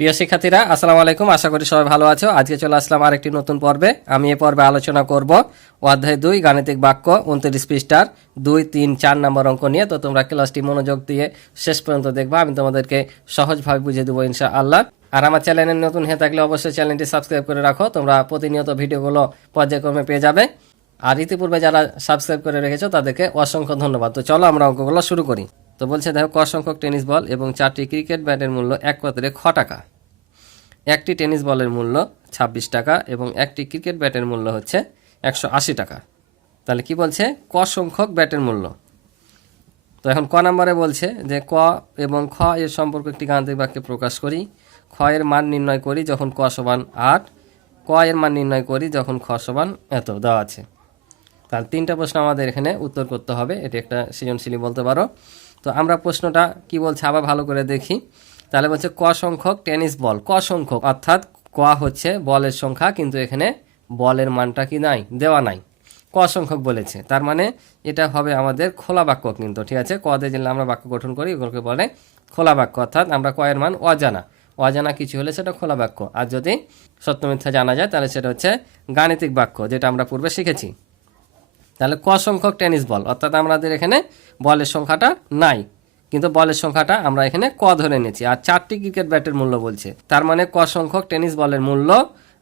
প্রিয় শিক্ষার্থীরা, আসসালামু আলাইকুম। আশা করি সবাই ভালো আছো। আজকে চলে আসলাম আরেকটি নতুন পর্বে। আমি এই পর্বে আলোচনা করব অধ্যায় 2 গাণিতিক বাক্য 29 পৃষ্ঠার 2, 3, 4 নম্বর অঙ্ক নিয়ে। তো তোমরা ক্লাসটি মনোযোগ দিয়ে শেষ পর্যন্ত দেখবা। আমি তোমাদেরকে সহজভাবে বুঝিয়ে দেবো ইনশাআল্লাহ। আর আমার চ্যানেলে নতুন হয়ে থাকলে অবশ্যই চ্যানেলটি সাবস্ক্রাইব করে রাখো। তোমরা প্রতিনিয়ত ভিডিওগুলো পর্যায়ক্রমে পেয়ে যাবে। আর ইতিপূর্বে যারা সাবস্ক্রাইব করে রেখেছো তাদেরকে অসংখ্য ধন্যবাদ। তো চলো আমরা অঙ্কগুলো শুরু করি। তো বলছে দেখো, ক সংখ্যক টেনিস বল এবং 4টি ক্রিকেট ব্যাটের মূল্য এক কথায় খ টাকা। একটি টেনিস বলের মূল্য 26 টাকা এবং একটি ক্রিকেট ব্যাটের মূল্য হচ্ছে 180 টাকা। তাহলে কি বলছে? ক সংখ্যক ব্যাটের মূল্য। তো এখন ক নম্বরে বলছে যে ক এবং খ এর সম্পর্ক একটি গাণিতিক বাক্যে প্রকাশ করি। খ এর মান নির্ণয় করি যখন ক সমান 8, ক এর মান নির্ণয় করি যখন খ সমান এত দেওয়া আছে। তাহলে 3টা প্রশ্ন আমাদের এখানে উত্তর করতে হবে। এটি একটা সৃজনশীলই বলতে পারো। তো আমরা প্রশ্নটা কি বলছে আবার ভালো করে দেখি। তাহলে বলছে ক সংখ্যক টেনিস বল। ক সংখ্যক অর্থাৎ ক হচ্ছে বলের সংখ্যা, কিন্তু এখানে বলের মানটা কি নাই, দেওয়া নাই। ক সংখ্যক বলেছে, তার মানে এটা হবে আমাদের খোলা বাক্য। কিন্তু ঠিক আছে, ক দিয়ে যেগুলো আমরা বাক্য গঠন করি ওগুলোকে বলে খোলা বাক্য। অর্থাৎ আমরা ক এর মান অজানা কিছু হলে সেটা খোলা বাক্য। আর যদি সত্য মিথ্যা জানা যায় তাহলে সেটা হচ্ছে গাণিতিক বাক্য, যেটা আমরা পূর্বে শিখেছি। তাহলে ক সংখ্যক টেনিস বল অর্থাৎ আমাদের এখানে বলের সংখ্যাটা নাই, কিন্তু বলের সংখ্যাটা আমরা এখানে ক ধরে নিয়েছি। আর 4টি ক্রিকেট ব্যাটের মূল্য বলছে, তার মানে ক সংখ্যক টেনিস বলের মূল্য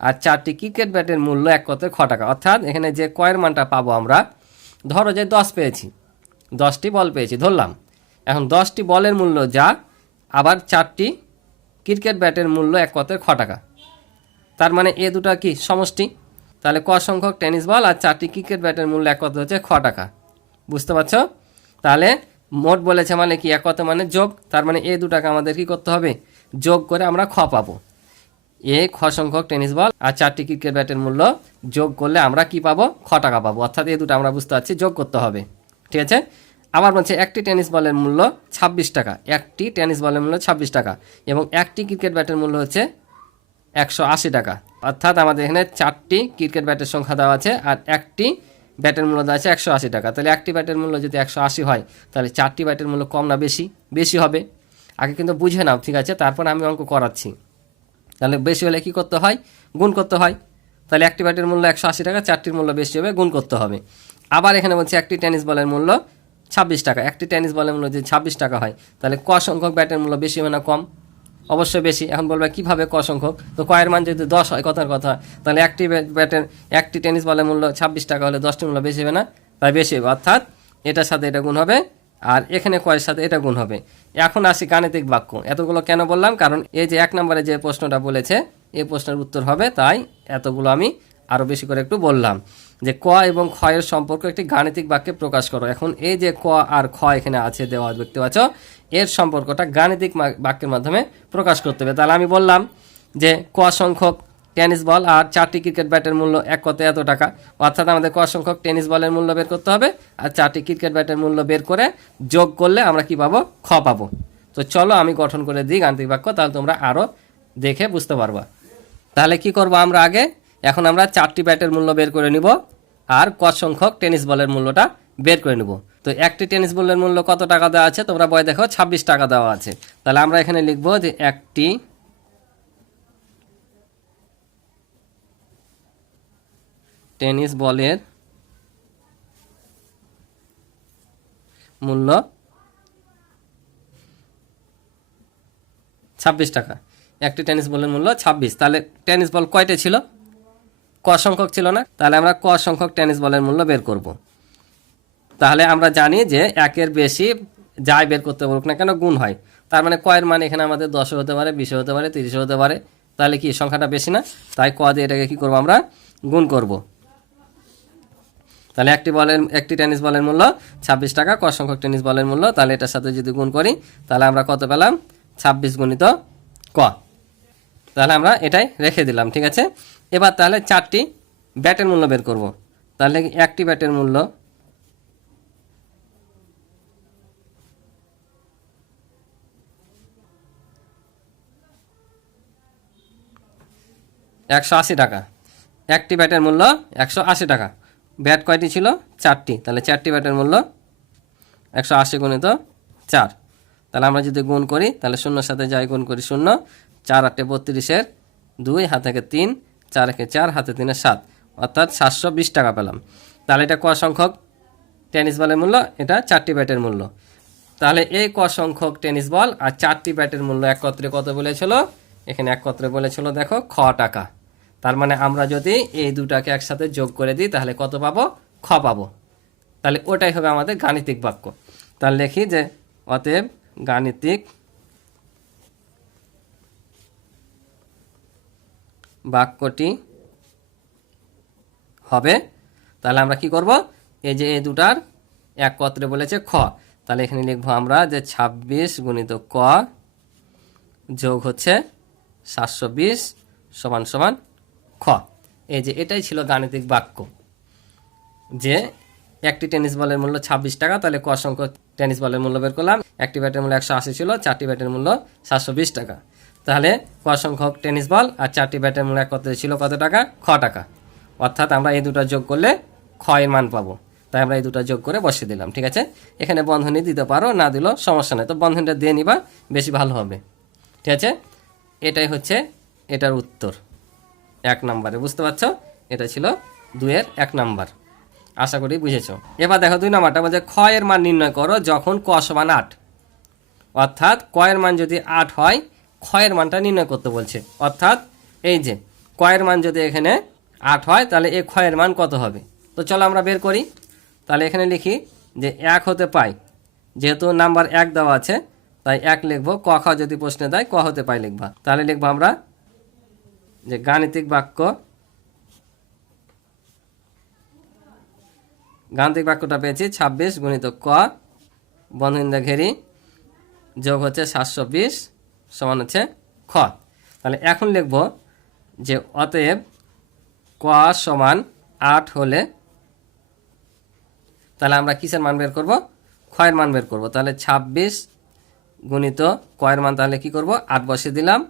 আর 4টি ক্রিকেট ব্যাটের মূল্য এক কথায় খ টাকা। অর্থাৎ এখানে যে কয়ের মানটা পাবো আমরা, ধরো যে 10 পেয়েছি, 10টি বল পেয়েছি ধরলাম। এখন 10টি বলের মূল্য যা, আবার 4টি ক্রিকেট ব্যাটের মূল্য এক কথায় খ টাকা। তার মানে এ দুটা কি সমষ্টি। তাহলে ক সংখ্যক টেনিস বল আর 4টি ক্রিকেট ব্যাটের মূল্য এক কথা হচ্ছে খ টাকা। বুঝতে পারছো? তাহলে মোট বলেছে মানে কি, এক কথা মানে যোগ। তার মানে এ দুটাকে আমাদের কি করতে হবে, যোগ করে আমরা খ পাবো। এ খ সংখ্যক টেনিস বল আর 4টি ক্রিকেট ব্যাটের মূল্য যোগ করলে আমরা কি পাবো, খ টাকা পাবো। অর্থাৎ এ দুটো আমরা বুঝতে পারছি যোগ করতে হবে। ঠিক আছে। আবার বলছে একটি টেনিস বলের মূল্য 26 টাকা। একটি টেনিস বলের মূল্য 26 টাকা এবং একটি ক্রিকেট ব্যাটের মূল্য হচ্ছে 180 টাকা। অর্থাৎ আমাদের এখানে 4টি ক্রিকেট ব্যাটের সংখ্যা দেওয়া আছে আর একটি ব্যাটের মূল্য দেওয়া আছে 180 টাকা। তাহলে একটি ব্যাটের মূল্য যদি 180 হয়, তাহলে 4টি ব্যাটের মূল্য কম না বেশি? বেশি হবে। আগে কিন্তু বুঝে নাও, ঠিক আছে, তারপর আমি অঙ্ক করাচ্ছি। তাহলে বেশি হলে কি করতে হয়, গুণ করতে হয়। তাহলে একটি ব্যাটের মূল্য 180 টাকা, 4টির মূল্য বেশি হবে, গুণ করতে হবে। আবার এখানে বলছে একটি টেনিস বলের মূল্য 26 টাকা। একটি টেনিস বলের মূল্য যদি 26 টাকা হয়, তাহলে ক সংখ্যক ব্যাটের মূল্য বেশি হবে না কম? অবশ্যই বেশি। এখন বলবে কিভাবে ক সংখ্যক? তো কয়ের মান যদি 10 হয়, কথার কথা, তাহলে একটি টেনিস বলের মূল্য 26 টাকা হলে 10টির মূল্য বেশি হবে না? তাই বেশি হবে। অর্থাৎ এটার সাথে এটা গুণ হবে আর এখানে কয়ের সাথে এটা গুণ হবে। এখন আসি গাণিতিক বাক্য। এতগুলো কেন বললাম? কারণ এই যে 1 নম্বরে যে প্রশ্নটা বলেছে এই প্রশ্নের উত্তর হবে, তাই এতগুলো আমি আরও বেশি করে একটু বললাম যে ক এবং খ এর সম্পর্ক একটি গাণিতিক বাক্যে প্রকাশ করো। এখন এই যে ক আর খ এখানে আছে দেওয়া, দেখতে পাচ্ছ, এর সম্পর্কটা গাণিতিক বাক্যের মাধ্যমে প্রকাশ করতে হবে। তাহলে আমি বললাম যে ক সংখ্যক টেনিস বল আর 4টি ক্রিকেট ব্যাটের মূল্য এক কথায় এত টাকা। অর্থাৎ আমাদের ক সংখ্যক টেনিস বলের মূল্য বের করতে হবে আর 4টি ক্রিকেট ব্যাটের মূল্য বের করে যোগ করলে আমরা কি পাবো, খ পাবো। তো চলো আমি গঠন করে দিই গাণিতিক বাক্য, তাহলে তোমরা আরও দেখে বুঝতে পারবা। তাহলে কি করব আমরা আগে, এখন আমরা 4টি ব্যাটের মূল্য বের করে নিব আর ক সংখ্যক টেনিস বলের মূল্যটা বের করে নেব। তো একটি টেনিস বলের মূল্য কত টাকা দেওয়া আছে তোমরা বই দেখো, 26 টাকা দেওয়া আছে। তাহলে আমরা এখানে লিখব যে একটি টেনিস বলের মূল্য 26 টাকা। একটি টেনিস বলের মূল্য 26। তাহলে টেনিস বল কয়টা ছিল, ক সংখ্যক ছিল না? তাহলে আমরা ক সংখ্যক টেনিস বলের মূল্য বের করব। তাহলে আমরা জানি যে একের বেশি যাই বের করতে বলুক না কেন গুণ হয়। তার মানে কয়ের মান এখানে আমাদের 10 হতে পারে, 20 হতে পারে, 30 হতে পারে। তাহলে কি সংখ্যাটা বেশি না? তাই ক দিয়ে এটাকে কি করব, আমরা গুণ করব। তাহলে একটি টেনিস বলের মূল্য 26 টাকা, ক সংখ্যক টেনিস বলের মূল্য। তাহলে এটার সাথে যদি গুণ করি তাহলে আমরা কত পেলাম, 26 গুণিত ক। তাহলে আমরা এটাই রেখে দিলাম। ঠিক আছে। এবার তাহলে 4টি ব্যাটের মূল্য বের করব। তাহলে একটি ব্যাটের মূল্য 180 টাকা। একটি ব্যাটের মূল্য 180 টাকা। ব্যাট কয়টি ছিল, 4টি। তাহলে 4টি ব্যাটের মূল্য 180 গুণিত 4। তাহলে আমরা যদি গুণ করি তাহলে শূন্যর সাথে যাই গুণ করি 0, 4 8 32-এর 2 হাতে থেকে 3, 4 একে 4, হাতে 3 7, অর্থাৎ 720 টাকা পেলাম। তাহলে এটা ক সংখ্যক টেনিস বলের মূল্য, এটা 4টি ব্যাটের মূল্য। তাহলে এই ক সংখ্যক টেনিস বল আর 4টি ব্যাটের মূল্য একত্রে কত বলেছিল? এখানে একত্রে বলেছিল দেখো খ টাকা। তার মানে আমরা যদি এই দুটাকে একসাথে যোগ করে দিই তাহলে কত পাবো? খ পাবো। তাহলে ওটাই হবে আমাদের গাণিতিক বাক্য। তাহলে লিখি যে অতএব গাণিতিক বাক্যটি হবে, তাহলে আমরা কি করব? এই যে এই দুটার একত্রে বলেছে খ, তাহলে এখানে লিখবো আমরা যে 26 গুণিত ক যোগ হচ্ছে 720 সমান সমান খ। এই যে এটাই ছিল গাণিতিক বাক্য, যে একটি টেনিস বলের মূল্য 26 টাকা, তাহলে ক সংখ্যক টেনিস বলের মূল্য বের করলাম। একটি ব্যাটের মূল্য 180 ছিল, 4টি ব্যাটের মূল্য 720 টাকা। তাহলে ক সংখ্যক টেনিস বল আর 4টি ব্যাটের মূল্য একত্রে ছিল কত টাকা? খ টাকা। অর্থাৎ আমরা এই দুটো যোগ করলে খ এর মান পাবো, তাই আমরা এই দুটো যোগ করে বসিয়ে দিলাম। ঠিক আছে, এখানে বন্ধনী দিতে পারো, না দিলেও সমস্যা নেই, তো বন্ধনীটা দিয়ে নিবা, বেশি ভালো হবে। ঠিক আছে, এটাই হচ্ছে এটার উত্তর 1 নম্বরে। বুঝতে পারছো? এটা ছিল 2-এর 1 নাম্বার। আশা করি বুঝেছো। এবার দেখো 2 নাম্বারটা বলছে খ এর মান নির্ণয় করো যখন ক সমান 8। অর্থাৎ ক এর মান যদি 8 হয়, খ এর মানটা নির্ণয় করতে বলছে। অর্থাৎ এই যে ক এর মান যদি এখানে 8 হয়, তাহলে এই খ এর মান কত হবে? তো চলো আমরা বের করি। তাহলে এখানে লিখি যে 1 হতে পাই, যেহেতু নাম্বার 1 দেওয়া আছে তাই 1 লিখবো। ক খ যদি প্রশ্নে দেয় ক হতে পাই লিখবা। তাহলে লিখবো আমরা যে গাণিতিক বাক্যটা পেয়েছি 26 গুণিত ক বন্ধনীতে ঘেরি যোগ হচ্ছে 720 সমান হচ্ছে খ। তাহলে এখন লিখব যে অতএব ক সমান 8 হলে, তাহলে আমরা কিসের মান বের করব? খ এর মান বের করব। তাহলে 26 গুণিত ক এর মান, তাহলে কি করব? 8 বসিয়ে দিলাম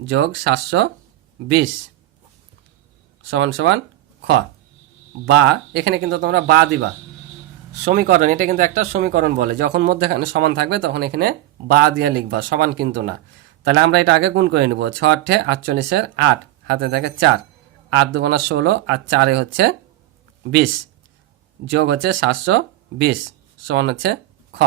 যোগ 720 সমান সমান খ। বা এখানে কিন্তু তোমরা বা দিবা, সমীকরণ, এটা কিন্তু একটা সমীকরণ বলে, যখন মধ্যখানে সমান থাকবে তখন এখানে বা দিয়ে লিখবা, সমান কিন্তু না। তাহলে আমরা এটা আগে গুণ করে নেব। 6 8 48-এর 8, হাতে থাকে 4, 8 2 16 আর 4 হচ্ছে 20 যোগ হচ্ছে 720 সমান হচ্ছে খ।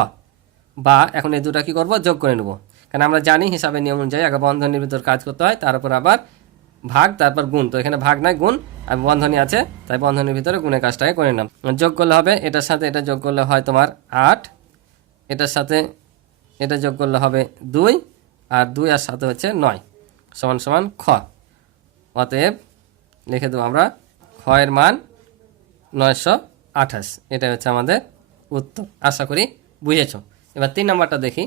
বা এখন এই দুটা কি করব? যোগ করে নেব, কারণ আমরা জানি হিসাবের নিয়ম অনুযায়ী আগে বন্ধনীর ভিতর কাজ করতে হয়, তার উপর আবার ভাগ, তারপর গুণ। তো এখানে ভাগ নাই, গুণ, আর বন্ধনী আছে, তাই বন্ধনীর ভিতরে গুণের কাজটাকে করে নিলাম। যোগ করলে হবে এটার সাথে এটা যোগ করলে হয় তোমার 8, এটার সাথে এটা যোগ করলে হবে 2, আর 2 আর সাথে হচ্ছে 9 সমান সমান খ। অতএব লিখে দেবো আমরা খ এর মান 928। এটা হচ্ছে আমাদের উত্তর। আশা করি বুঝেছো। এবার 3 নাম্বারটা দেখি।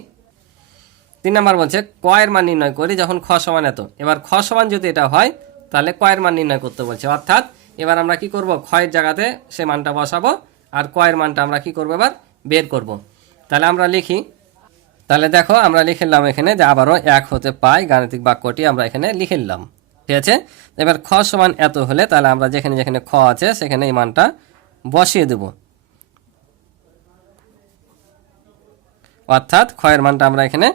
3 নাম্বার বলছে ক এর মান নির্ণয় করি যখন খ সমান এত। এবার খ সমান যদি এটা হয় তাহলে ক এর মান নির্ণয় করতে বলছে। অর্থাৎ এবার আমরা কি করব? খ এর জায়গাতে সে মানটা বসাবো, আর ক এর মানটা আমরা কি করব? এবার বের করব। তাহলে আমরা লিখি। তাহলে দেখো আমরা লিখে নিলাম এখানে যে আবারও 1 হতে পাই, গাণিতিক বাক্যটি আমরা এখানে লিখে নিলাম। ঠিক আছে, এবার খ সমান এত হলে তাহলে আমরা যেখানে যেখানে খ আছে সেখানে এই মানটা বসিয়ে দেব। অর্থাৎ খ এর মানটা আমরা এখানে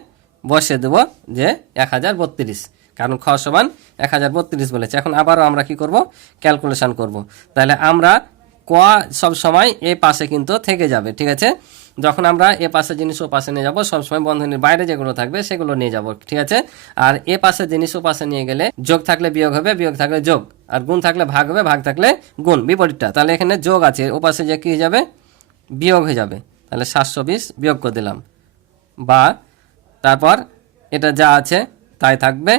বসিয়ে দেব যে 1032, কারণ খ সমান 1032 বলেছে। এখন আবারও আমরা কি করব? ক্যালকুলেশন করব। তাহলে আমরা ক সব সময় এ পাশে কিন্তু থেকে যাবে। ঠিক আছে, যখন আমরা এ পাশে জিনিস ও পাশে নিয়ে যাব, সবসময় বন্ধনীর বাইরে যেগুলো থাকবে সেগুলো নিয়ে যাব। ঠিক আছে, আর এ পাশে জিনিস ও পাশে নিয়ে গেলে যোগ থাকলে বিয়োগ হবে, বিয়োগ থাকলে যোগ, আর গুণ থাকলে ভাগ হবে, ভাগ থাকলে গুণ, বিপরীতটা। তাহলে এখানে যোগ আছে, ও পাশে যে কি হয়ে যাবে? বিয়োগ হয়ে যাবে। তাহলে 720 বিয়োগ করে দিলাম। বা তারপর এটা যা আছে তাই থাকবে।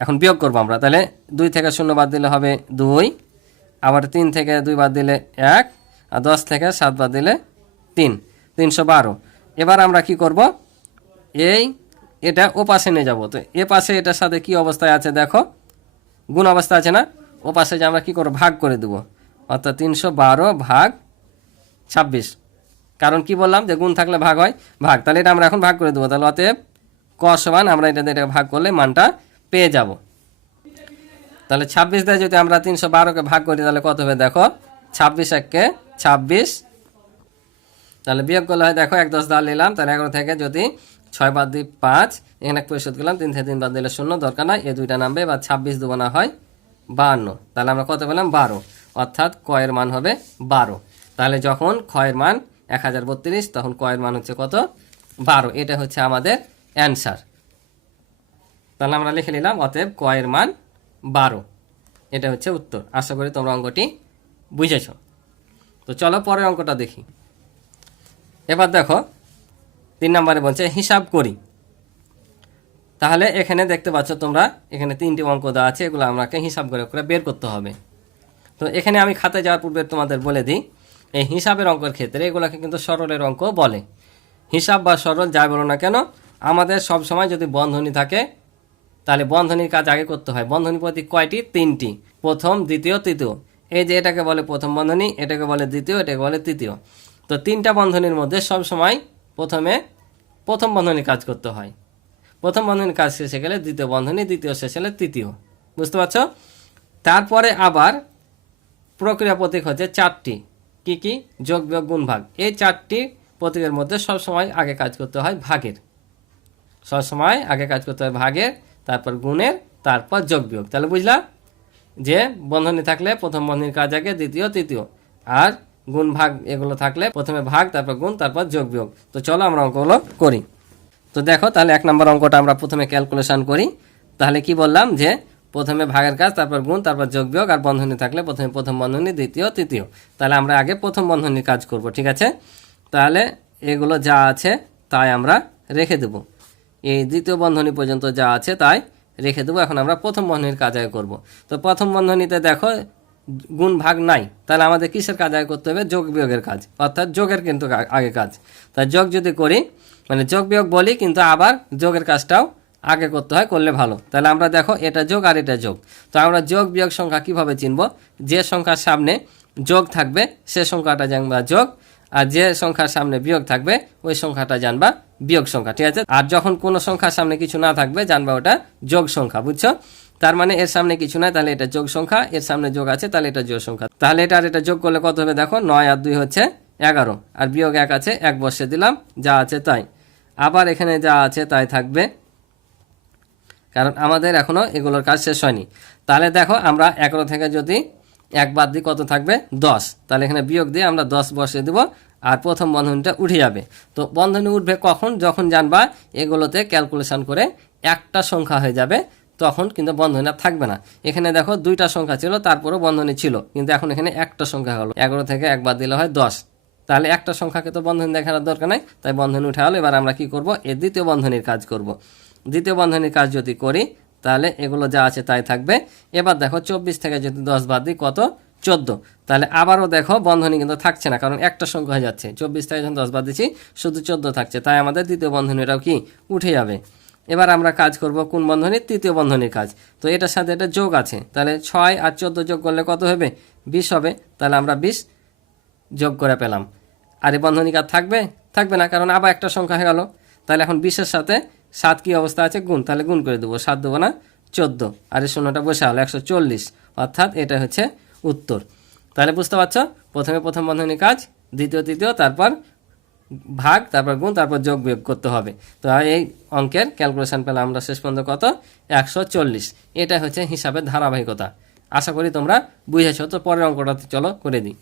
এখন বিয়োগ করবো আমরা। তাহলে 2 থেকে 0 বাদ দিলে হবে 2, আবার 3 থেকে 2 বাদ দিলে 1, আর 10 থেকে 7 বাদ দিলে 3, 312। এবার আমরা কি করব? এটা ও পাশে নিয়ে যাব। তো এ পাশে এটার সাথে কি অবস্থায় আছে দেখো, গুণ অবস্থা আছে না? ও পাশে যে আমরা কি করব? ভাগ করে দেব। অর্থাৎ 312 ভাগ 26, কারণ কি বললাম যে গুণ থাকলে ভাগ হয়, ভাগ। তাহলে এটা আমরা এখন ভাগ করে দেবো। তাহলে অতএব ক সমান আমরা এটা ভাগ করলে মানটা পেয়ে যাব। তাহলে 26 দিয়ে যদি আমরা 312কে ভাগ করি তাহলে কত হবে দেখো? 26 1 26। তাহলে বিয়োগ করলে হয় দেখো 1 10 10 নিলাম, তাহলে 11 থেকে যদি 6 বাদ দিই 5, এখানে পরিশোধ করলাম, 3 থেকে 3 বাদ দিলে 0, দরকার নাই, এই দুইটা নামবে। বা 26 দুগুণা হয় 52, তাহলে আমরা কত পেলাম 12, অর্থাৎ ক এর মান হবে 12। তাহলে যখন খ এর মান 1032, তখন ক এর মান হচ্ছে কত 12, এটা হচ্ছে আমাদের অ্যান্সার। তাহলে আমরা লিখে নিলাম অতএব ক এর মান 12, এটা হচ্ছে উত্তর। আশা করি তোমরা অঙ্কটি বুঝেছ। তো চলো পরের অঙ্কটা দেখি। এবার দেখো 3 নম্বরে বলছে হিসাব করি। তাহলে এখানে দেখতে পাচ্ছ তোমরা, এখানে 3টি অঙ্ক দেওয়া আছে, এগুলো আমাকে হিসাব করে করে বের করতে হবে। তো এখানে আমি খাতায় যাওয়ার পূর্বে তোমাদের বলে দিই, এই হিসাবের অঙ্কের ক্ষেত্রে এগুলোকে কিন্তু সরলের অঙ্ক বলে। হিসাব বা সরল যাই বলো না কেন, আমাদের সব সময় যদি বন্ধনী থাকে তাহলে বন্ধনীর কাজ আগে করতে হয়। বন্ধনী প্রতি কয়টি? 3টি, প্রথম, দ্বিতীয়, তৃতীয়। এই যে এটাকে বলে প্রথম বন্ধনী, এটাকে বলে দ্বিতীয়, এটাকে বলে তৃতীয়। তো 3টা বন্ধনীর মধ্যে সব সময় প্রথমে প্রথম বন্ধনীর কাজ করতে হয়। প্রথম বন্ধনীর কাজ শেষে গেলে দ্বিতীয় বন্ধনী, দ্বিতীয় শেষ হলে তৃতীয়। বুঝতে পারছো? তারপরে আবার প্রক্রিয়া প্রতীক হচ্ছে 4টি। কি কি? যোগ, বিয়োগ, গুণ, ভাগ। এই 4টি প্রতীকের মধ্যে সবসময় আগে কাজ করতে হয় ভাগের। সবসময় আগে কাজ করতে হয় ভাগের, তারপর গুণের, তারপর যোগ, বিয়োগ। তাহলে বুঝলাম যে বন্ধনী থাকলে প্রথম বন্ধনীর কাজ আগে, দ্বিতীয়, তৃতীয়। আর গুণ, ভাগ এগুলো থাকলে প্রথমে ভাগ, তারপর গুণ, তারপর যোগ, বিয়োগ। তো চলো আমরা অঙ্কগুলো করি। তো দেখো, তাহলে 1 নম্বর অঙ্কটা আমরা প্রথমে ক্যালকুলেশন করি। তাহলে কি বললাম যে প্রথমে ভাগের কাজ, তারপর গুণ, তারপর যোগ, বিয়োগ। আর বন্ধনী থাকলে প্রথমে প্রথম বন্ধনী, দ্বিতীয়, তৃতীয়। তাহলে আমরা আগে প্রথম বন্ধনীর কাজ করব, ঠিক আছে? তাহলে এগুলো যা আছে তাই আমরা রেখে দেব। এই দ্বিতীয় বন্ধনী পর্যন্ত যা আছে তাই রেখে দেবো। এখন আমরা প্রথম বন্ধনীর কাজ আগে করব। তো প্রথম বন্ধনীতে দেখো গুণ, ভাগ নাই, তাহলে আমাদের কিসের কাজ আগে করতে হবে? যোগ, বিয়োগের কাজ, অর্থাৎ যোগের কিন্তু আগে কাজ। তাই যোগ যদি করি, মানে যোগ বিয়োগ বলি, কিন্তু আবার যোগের কাজটাও আগে করতে হয়, করলে ভালো। তাহলে আমরা দেখো এটা যোগ আর এটা যোগ। তো আমরা যোগ বিয়োগ সংখ্যা কিভাবে চিনব? যে সংখ্যার সামনে যোগ থাকবে সে সংখ্যাটা জানবা যোগ, আর যে সংখ্যার সামনে বিয়োগ থাকবে ওই সংখ্যাটা জানবা বিয়োগ সংখ্যা, ঠিক আছে? আর যখন কোনো সংখ্যার সামনে কিছু না থাকবে জানবা ওটা যোগ সংখ্যা, বুঝছো? তার মানে এর সামনে কিছু নাই, তাহলে এটা যোগ সংখ্যা, এর সামনে যোগ আছে, তাহলে এটা যোগ সংখ্যা। তাহলে এটা আর এটা যোগ করলে কত হবে? দেখো 9 আর 2 হচ্ছে 11, আর বিয়োগ 1 আছে, 1 বসিয়ে দিলাম, যা আছে তাই। আবার এখানে যা আছে তাই থাকবে, কারণ আমাদের এখনো এগুলোর কাজ শেষ হয়নি। তাহলে দেখো আমরা 11 থেকে যদি 1 বাদ দিই কত থাকবে? 10। তাহলে এখানে বিয়োগ দিয়ে আমরা 10 বসিয়ে দেব, আর প্রথম বন্ধনীটা উঠে যাবে। তো বন্ধনী উঠবে কখন? যখন জানবা এগুলোতে ক্যালকুলেশন করে একটা সংখ্যা হয়ে যাবে, তখন কিন্তু বন্ধনী আর থাকবে না। এখানে দেখো 2টা সংখ্যা ছিল, তারপরও বন্ধনী ছিল, কিন্তু এখন এখানে একটা সংখ্যা হলো। 11 থেকে 1 বাদ দিলে হয় 10। তাহলে একটা সংখ্যাকে তো বন্ধনী দেখানোর দরকার নাই, তাই বন্ধনী উঠে হলো। এবার আমরা কি করব? এই দ্বিতীয় বন্ধনীর কাজ করব। দ্বিতীয় বন্ধনীর কাজ যদি করি তাহলে এগুলো যা আছে তাই থাকবে। এবার দেখো 24 থেকে যদি 10 বাদ দিই কত? 14। তাহলে আবারও দেখো বন্ধনী কিন্তু থাকছে না, কারণ একটা সংখ্যা হয়ে যাচ্ছে। 24 থেকে যখন 10 বাদ দিচ্ছি শুধু 14 থাকছে, তাই আমাদের দ্বিতীয় বন্ধনীটাও কি উঠে যাবে। এবার আমরা কাজ করব কোন বন্ধনী? তৃতীয় বন্ধনীর কাজ। তো এটার সাথে এটা যোগ আছে, তাহলে 6 আর 14 যোগ করলে কত হবে? 20 হবে। তাহলে আমরা 20 যোগ করে পেলাম। আর এই বন্ধনী কাজ থাকবে? থাকবে না, কারণ আবার একটা সংখ্যা হয়ে গেল। তাহলে এখন 20-এর সাথে 7 কি অবস্থা আছে? গুণ, তাহলে গুণ করে দেবো। 7 দেবো না 14, আর এই শূন্যটা বসে হলো 140, অর্থাৎ এটা হচ্ছে উত্তর। তাহলে বুঝতে পারছো, প্রথমে প্রথম বন্ধনী কাজ, দ্বিতীয়, তৃতীয়, তারপর ভাগ, তারপর গুণ, তারপর যোগ বিয়োগ করতে হবে। তো এই অঙ্কের ক্যালকুলেশন পেলাম আমরা শেষ পর্যন্ত কত? 140। এটা হচ্ছে হিসাবের ধারাবাহিকতা। আশা করি তোমরা বুঝেছো। তো পরের অঙ্কটাতে চলো করে দিই।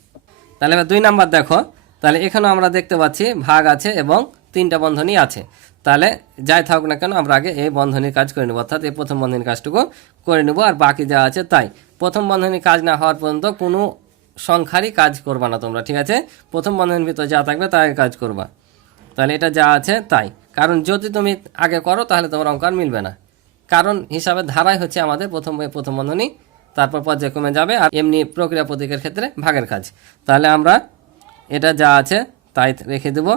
তাহলে এবার 2 নাম্বার দেখো। তাহলে এখানেও আমরা দেখতে পাচ্ছি ভাগ আছে এবং 3টা বন্ধনী আছে। তাহলে যাই থাকুক না কেন আমরা আগে এই বন্ধনীর কাজ করে নেব, অর্থাৎ এই প্রথম বন্ধনীর কাজটুকু করে নেব, আর বাকি যা আছে তাই। প্রথম বন্ধনীর কাজ না হওয়ার পর্যন্ত কোনো সংখ্যারই কাজ করবা না তোমরা, ঠিক আছে? প্রথম বন্ধনীর ভিতর যা থাকবে তাই কাজ করবা। তাহলে এটা যা আছে তাই, কারণ যদি তুমি আগে করো তাহলে তোমার অঙ্ক আর মিলবে না। কারণ হিসাবের ধারাই হচ্ছে আমাদের প্রথম বন্ধনী, তারপর পর্যায়ক্রমে যাবে, আর এমনি প্রক্রিয়া প্রতীকের ক্ষেত্রে ভাগের কাজ। তাহলে আমরা এটা যা আছে তাই রেখে দেব।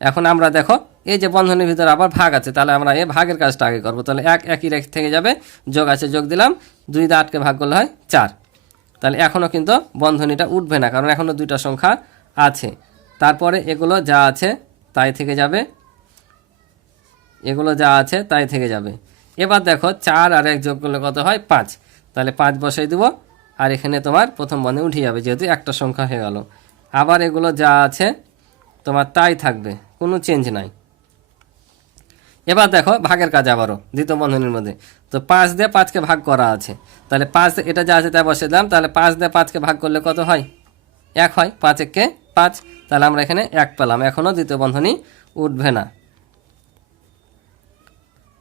এখন আমরা দেখো এই যে বন্ধনীর ভিতরে আবার ভাগ আছে, তাহলে আমরা এই ভাগের কাজটা আগে করবো। তাহলে একই থেকে যাবে, যোগ আছে যোগ দিলাম, 2 দিয়ে 8কে ভাগ করলে হয় 4। তাহলে এখনও কিন্তু বন্ধনীটা উঠবে না, কারণ এখনও 2টা সংখ্যা আছে। তারপরে এগুলো যা আছে তাই থেকে যাবে, এগুলো যা আছে তাই থেকে যাবে। এবার দেখো 4 আর 1 যোগ করলে কত হয়? 5। তাহলে 5 বসাই দেবো, আর এখানে তোমার প্রথম বন্ধনী উঠে যাবে, যেহেতু একটা সংখ্যা হয়ে গেল। আবার এগুলো যা আছে তোমার তাই থাকবে, কোনো চেঞ্জ নাই। এবার দেখো ভাগের কাজ আবারও দ্বিতীয় বন্ধনীর মধ্যে। তো 5 দিয়ে 5কে ভাগ করা আছে, তাহলে 5 এটা যা আছে তাই বসে দিলাম। তাহলে 5 দিয়ে 5কে ভাগ করলে কত হয়? 1 হয়। 5 একে 5, তাহলে আমরা এখানে 1 পেলাম। এখনও দ্বিতীয় বন্ধনী উঠবে না।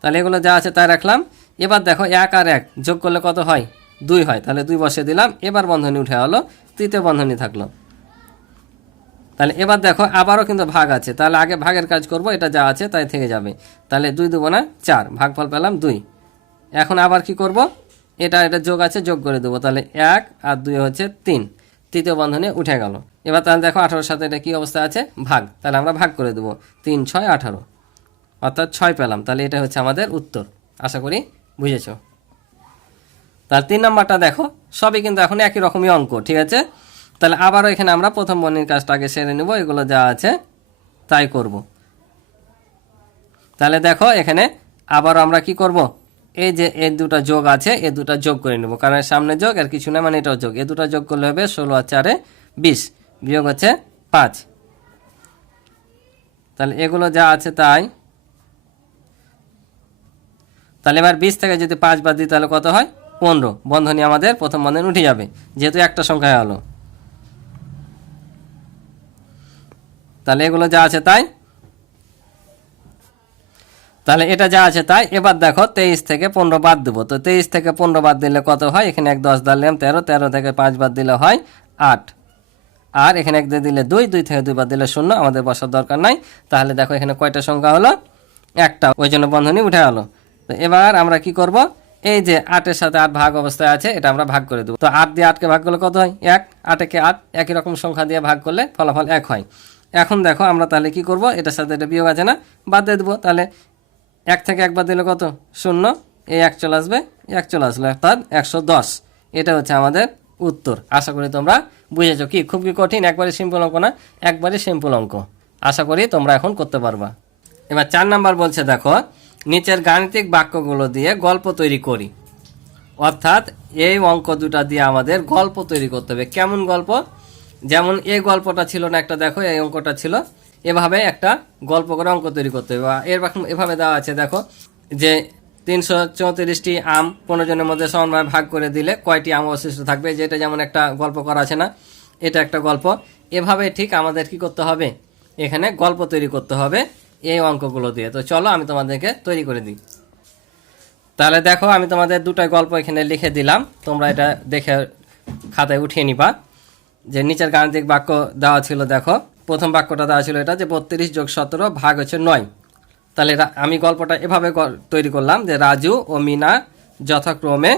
তাহলে এগুলো যা আছে তাই রাখলাম। এবার দেখো 1 আর 1 যোগ করলে কত হয়? 2 হয়। তাহলে 2 বসে দিলাম। এবার বন্ধনী উঠে হলো, তৃতীয় বন্ধনী থাকলো। তাহলে এবার দেখো আবারও কিন্তু ভাগ আছে, তাহলে আগে ভাগের কাজ করব, এটা যা আছে তাই থেকে যাবে। তাহলে 2 2 না 4, ভাগফল পেলাম 2। এখন আবার কি করব? এটা যোগ আছে, যোগ করে দেবো। তাহলে 1 আর 2 হচ্ছে 3, তৃতীয় বন্ধনী উঠে গেল। এবার তাহলে দেখো 18 সাথে এটা কী অবস্থা আছে? ভাগ। তাহলে আমরা ভাগ করে দেবো, 3 6 18, অর্থাৎ 6 পেলাম। তাহলে এটা হচ্ছে আমাদের উত্তর। আশা করি বুঝেছ। তাহলে 3 নম্বরটা দেখো, সবই কিন্তু এখন একই রকমই অঙ্ক, ঠিক আছে? তাহলে আবারও এখানে আমরা প্রথম বর্ণের কাজটা আগে সেরে নেব, এগুলো যা আছে তাই করব। তাহলে দেখো এখানে আবারও আমরা কি করব? এই যে এই দুটো যোগ আছে, এই দুটো যোগ করে নেব, কারণ সামনে যোগ আর কিছু না, মানে এটাও যোগ। এই দুটো যোগ করলে হবে 16 আর 4 20, বিয়োগ হচ্ছে 5। তাহলে এগুলো যা আছে তাই। তাহলে এবার 20 থেকে যদি 5 বাদ দিই তাহলে কত হয়? 15। বন্ধনী আমাদের প্রথম বন্ধনী উঠে যাবে, যেহেতু একটা সংখ্যা হলো। তাহলে এগুলো যা আছে তাই। তাহলে এটা যা আছে তাই। এবার দেখো 23 থেকে 15 বাদ দেবো। তো 23 থেকে 15 বাদ দিলে কত হয়? এখানে 1 10 দিলাম 13, 13 থেকে 5 বাদ দিলে হয় 8, আর এখানে 1 দিয়ে দিলে 2, 2 থেকে 2 বাদ দিলে 0, আমাদের বসার দরকার নাই। তাহলে দেখো এখানে কয়টা সংখ্যা হলো? একটা, ওই জন্য বন্ধনী উঠে গেল। তো এবার আমরা কি করব? এই যে 8 এর সাথে 8 ভাগ অবস্থায় আছে, এটা আমরা ভাগ করে দেবো। তো 8 দিয়ে 8কে ভাগ করলে কত হয়? 1, 8 একে 8, একই রকম সংখ্যা দিয়ে ভাগ করলে ফলাফল 1 হয়। এখন দেখো আমরা তাহলে কি করব? এটার সাথে এটা বিয়োগ আছে না, বাদ দিয়ে দেবো। তাহলে 1 থেকে 1 বাদ দিলে কত? 0, এই 1 চলে আসবে, 1 চলে আসলো, অর্থাৎ 110। এটা হচ্ছে আমাদের উত্তর। আশা করি তোমরা বুঝেছো। কি খুব কি কঠিন? একবারে সিম্পল অঙ্ক না, একবারে সিম্পল অঙ্ক। আশা করি তোমরা এখন করতে পারবা। এবার 4 নাম্বার বলছে, দেখো নিচের গাণিতিক বাক্যগুলো দিয়ে গল্প তৈরি করি। অর্থাৎ এই অঙ্ক দুটা দিয়ে আমাদের গল্প তৈরি করতে হবে। কেমন গল্প? যেমন এই গল্পটা ছিল না একটা, দেখো এই অঙ্কটা ছিল, এভাবে একটা গল্প করে অঙ্ক তৈরি করতে হবে। এভাবে দেওয়া আছে, দেখো যে 334টি আম 15 জনের মধ্যে সমানভাবে ভাগ করে দিলে কয়টি আম অবশিষ্ট থাকবে। যেটা যেমন একটা গল্প করা আছে না, এটা একটা গল্প। এভাবে ঠিক আমাদের কি করতে হবে? এখানে গল্প তৈরি করতে হবে এই অঙ্কগুলো দিয়ে। তো চলো আমি তোমাদেরকে তৈরি করে দিই। তাহলে দেখো আমি তোমাদের দুটো গল্প এখানে লিখে দিলাম, তোমরা এটা দেখে খাতায় উঠিয়ে নিবা। যে নিচের গাণিতিক বাক্য দেওয়া ছিল, দেখো প্রথম বাক্যটা দেওয়া ছিল এটা যে 32 যোগ 17 ভাগ হচ্ছে 9। তাহলে আমি গল্পটা এভাবে তৈরি করলাম যে রাজু ও মিনা যথাক্রমে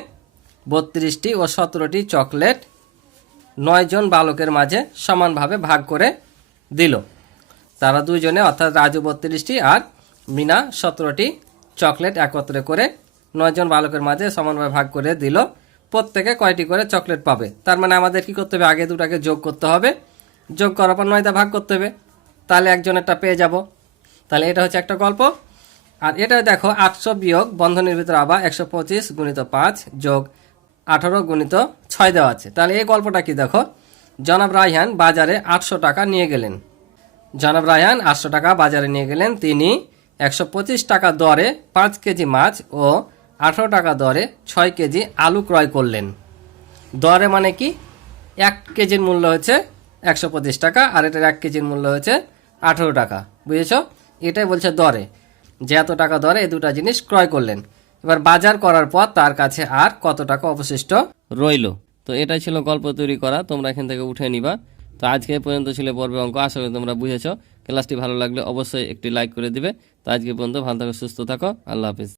32টি ও 17টি চকলেট 9 জন বালকের মাঝে সমানভাবে ভাগ করে দিল। তারা দুইজনে, অর্থাৎ রাজু 32টি আর মিনা 17টি চকলেট একত্রে করে 9 জন বালকের মাঝে সমানভাবে ভাগ করে দিল। প্রত্যেকে কয়টি করে চকলেট পাবে? তার মানে আমাদের কি করতে হবে? আগে দুটাকে যোগ করতে হবে, যোগ করার পর 9 ভাগ করতে হবে, তাহলে একজনেরটা পেয়ে যাব। তাহলে এটা হচ্ছে একটা গল্প। আর এটা দেখো 800 বিয়োগ বন্ধনীর ভিতরে আবার 125 গুণিত 5 যোগ 18 গুণিত 6 দেওয়া আছে। তাহলে এই গল্পটা কি? দেখো জনাব রায়হান বাজারে 800 টাকা নিয়ে গেলেন। জনাব রায়হান 800 টাকা বাজারে নিয়ে গেলেন। তিনি 125 টাকা দরে 5 কেজি মাছ ও 18 টাকা দরে 6 কেজি আলু ক্রয় করলেন। দরে মানে কি? 1 কেজির মূল্য হচ্ছে 125 টাকা, আর এটার 1 কেজির মূল্য হচ্ছে 18 টাকা। বুঝেছো? এটাই বলছে দরে, যে এত টাকা দরে এই দুটা জিনিস ক্রয় করলেন। এবার বাজার করার পর তার কাছে আর কত টাকা অবশিষ্ট রইল। তো এটাই ছিল গল্প তৈরি করা, তোমরা এখান থেকে উঠে নিবা। তো আজকে পর্যন্ত ছিল পর্বে অঙ্ক। আশা করি তোমরা বুঝেছো। ক্লাসটি ভালো লাগলে অবশ্যই একটি লাইক করে দিবে। তো আজকে পর্যন্ত ভালো থাকো, সুস্থ থাকো, আল্লাহ হাফিজ।